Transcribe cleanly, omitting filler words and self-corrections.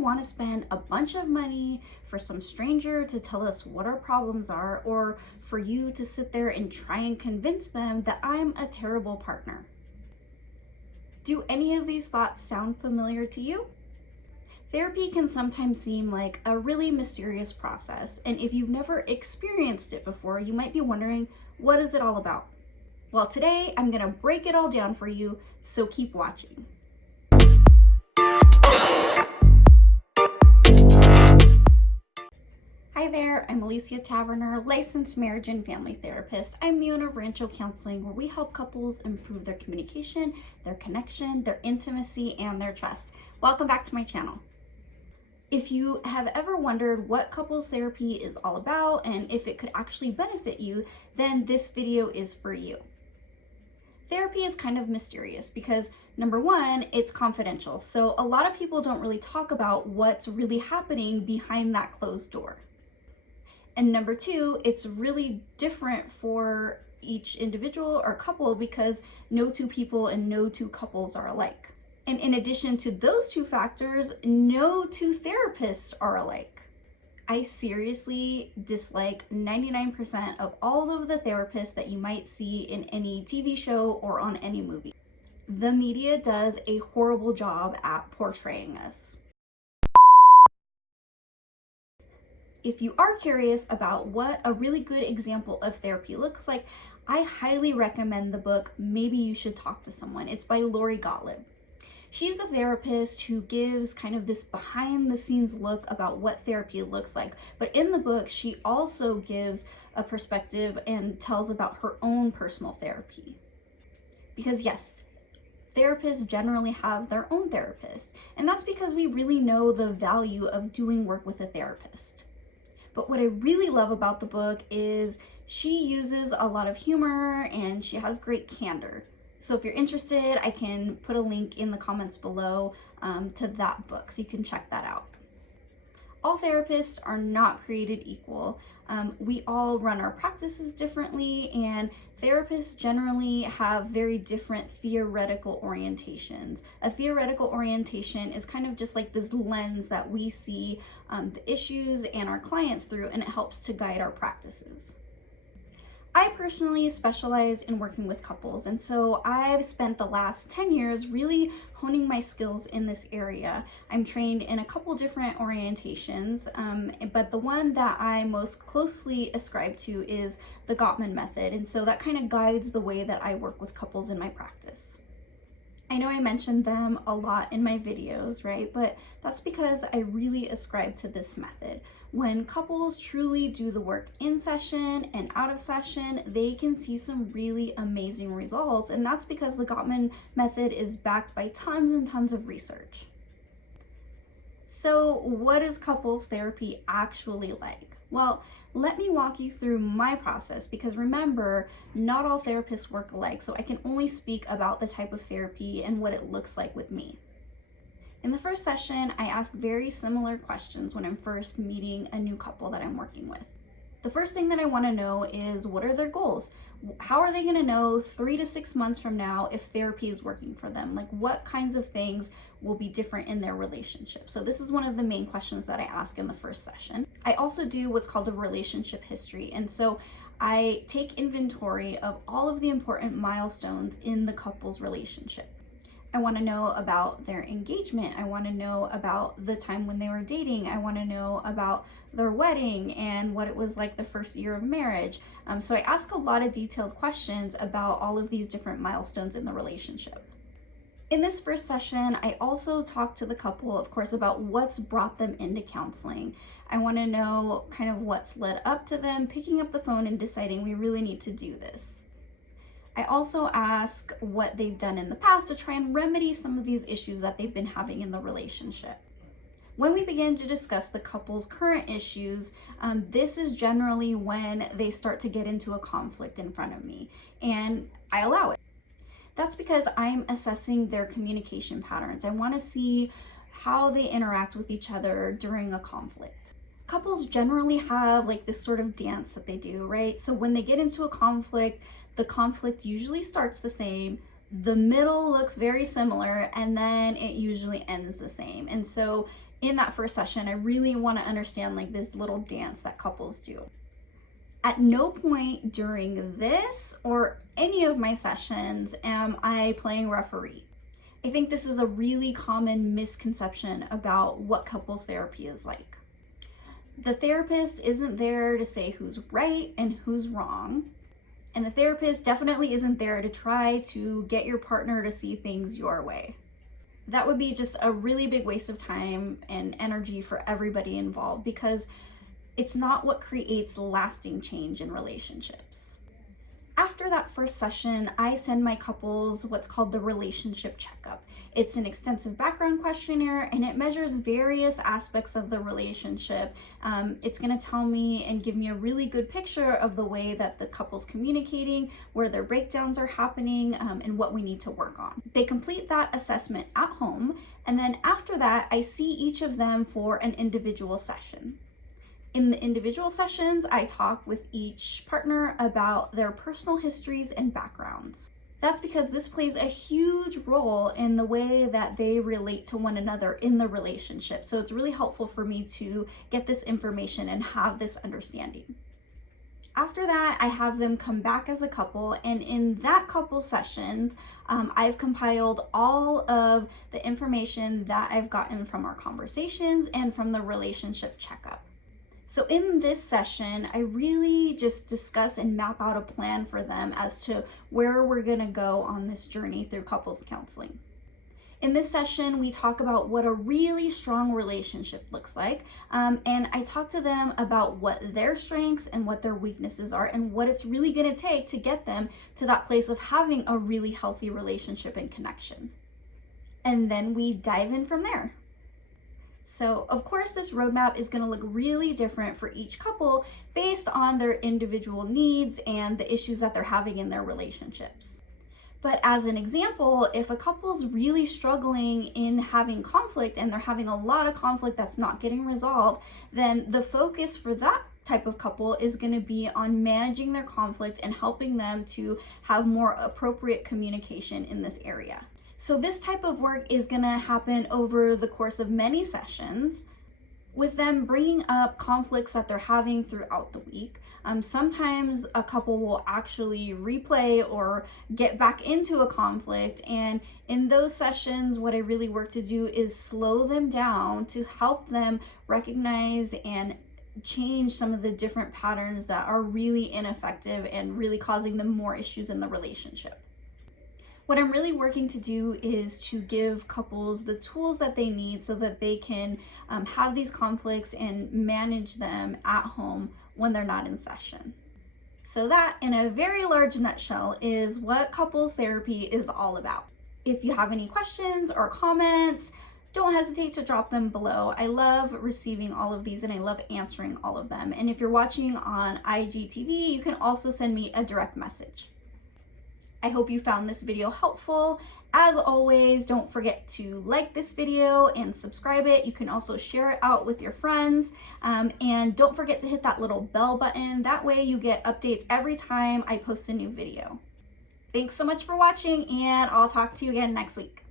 want to spend a bunch of money for some stranger to tell us what our problems are, or for you to sit there and try and convince them that I'm a terrible partner. Do any of these thoughts sound familiar to you? Therapy can sometimes seem like a really mysterious process, and if you've never experienced it before, you might be wondering, what is it all about? Well, today I'm gonna break it all down for you, so keep watching. Hi there, I'm Alicia Taverner, licensed marriage and family therapist. I'm the owner of Rancho Counseling, where we help couples improve their communication, their connection, their intimacy, and their trust. Welcome back to my channel. If you have ever wondered what couples therapy is all about and if it could actually benefit you, then this video is for you. Therapy is kind of mysterious because, number one, it's confidential. So a lot of people don't really talk about what's really happening behind that closed door. And number two, it's really different for each individual or couple because no two people and no two couples are alike. And in addition to those two factors, no two therapists are alike. I seriously dislike 99% of all of the therapists that you might see in any TV show or on any movie. The media does a horrible job at portraying us. If you are curious about what a really good example of therapy looks like, I highly recommend the book Maybe You Should Talk to Someone. It's by Gotleib. She's a therapist who gives kind of this behind the scenes look about what therapy looks like. But in the book, she also gives a perspective and tells about her own personal therapy. Because yes, therapists generally have their own therapist. And that's because we really know the value of doing work with a therapist. But what I really love about the book is she uses a lot of humor and she has great candor. So if you're interested, I can put a link in the comments below to that book, so you can check that out. All therapists are not created equal. We all run our practices differently, and therapists generally have very different theoretical orientations. A theoretical orientation is kind of just like this lens that we see the issues and our clients through, and it helps to guide our practices. I personally specialize in working with couples, and so I've spent the last 10 years really honing my skills in this area. I'm trained in a couple different orientations, but the one that I most closely ascribe to is the Gottman method, and so that kind of guides the way that I work with couples in my practice. I know I mentioned them a lot in my videos, right? But that's because I really ascribe to this method. When couples truly do the work in session and out of session, they can see some really amazing results. And that's because the Gottman method is backed by tons and tons of research. So what is couples therapy actually like? Well, let me walk you through my process, because remember, not all therapists work alike, so I can only speak about the type of therapy and what it looks like with me. In the first session, I ask very similar questions when I'm first meeting a new couple that I'm working with. The first thing that I want to know is, what are their goals? How are they going to know 3 to 6 months from now if therapy is working for them? Like, what kinds of things will be different in their relationship? So this is one of the main questions that I ask in the first session. I also do what's called a relationship history. And so I take inventory of all of the important milestones in the couple's relationship. I want to know about their engagement. I want to know about the time when they were dating. I want to know about their wedding and what it was like the first year of marriage. So I ask a lot of detailed questions about all of these different milestones in the relationship. In this first session, I also talk to the couple, of course, about what's brought them into counseling. I want to know kind of what's led up to them picking up the phone and deciding we really need to do this. I also ask what they've done in the past to try and remedy some of these issues that they've been having in the relationship. When we begin to discuss the couple's current issues, this is generally when they start to get into a conflict in front of me, and I allow it. That's because I'm assessing their communication patterns. I want to see how they interact with each other during a conflict. Couples generally have like this sort of dance that they do, right? So when they get into a conflict, the conflict usually starts the same, the middle looks very similar, and then it usually ends the same. And so in that first session, I really want to understand like this little dance that couples do. At no point during this or any of my sessions am I playing referee. I think this is a really common misconception about what couples therapy is like. The therapist isn't there to say who's right and who's wrong. And the therapist definitely isn't there to try to get your partner to see things your way. That would be just a really big waste of time and energy for everybody involved, because it's not what creates lasting change in relationships. After that first session, I send my couples what's called the relationship checkup. It's an extensive background questionnaire, and it measures various aspects of the relationship. It's going to tell me and give me a really good picture of the way that the couple's communicating, where their breakdowns are happening, and what we need to work on. They complete that assessment at home, and then after that, I see each of them for an individual session. In the individual sessions, I talk with each partner about their personal histories and backgrounds. That's because this plays a huge role in the way that they relate to one another in the relationship. So it's really helpful for me to get this information and have this understanding. After that, I have them come back as a couple, and in that couple session, I've compiled all of the information that I've gotten from our conversations and from the relationship checkup. So in this session, I really just discuss and map out a plan for them as to where we're gonna go on this journey through couples counseling. In this session, we talk about what a really strong relationship looks like, and I talk to them about what their strengths and what their weaknesses are, and what it's really gonna take to get them to that place of having a really healthy relationship and connection. And then we dive in from there. So of course, this roadmap is going to look really different for each couple based on their individual needs and the issues that they're having in their relationships. But as an example, if a couple's really struggling in having conflict and they're having a lot of conflict that's not getting resolved, then the focus for that type of couple is going to be on managing their conflict and helping them to have more appropriate communication in this area. So this type of work is going to happen over the course of many sessions, with them bringing up conflicts that they're having throughout the week. Sometimes a couple will actually replay or get back into a conflict, and in those sessions, what I really work to do is slow them down to help them recognize and change some of the different patterns that are really ineffective and really causing them more issues in the relationship. What I'm really working to do is to give couples the tools that they need so that they can have these conflicts and manage them at home when they're not in session. So that, in a very large nutshell, is what couples therapy is all about. If you have any questions or comments, don't hesitate to drop them below. I love receiving all of these and I love answering all of them. And if you're watching on IGTV, you can also send me a direct message. I hope you found this video helpful. As always, don't forget to like this video and subscribe it. You can also share it out with your friends. And don't forget to hit that little bell button. That way you get updates every time I post a new video. Thanks so much for watching, and I'll talk to you again next week.